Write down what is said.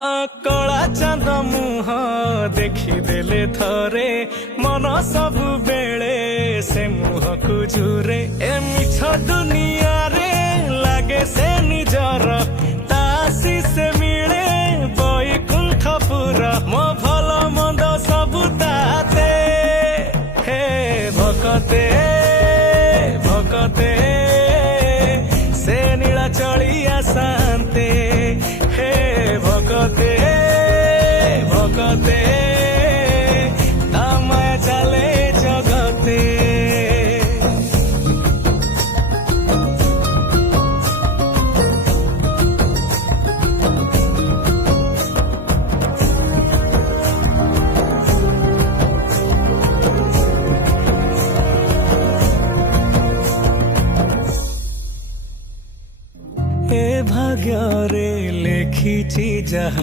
कला चांद मुह देखिदेले थरे मन सबु बेले से मुह को झुरे ए मिछ दुनिया रे लागे से निजर तासी से मिले बैकुंठपुर मो भल मंद सबु ताते हे भकते भकते से नीला चलिया शांते हे भकते भकते तामाया चले जगते ए भाग्य रे लेखिची जहा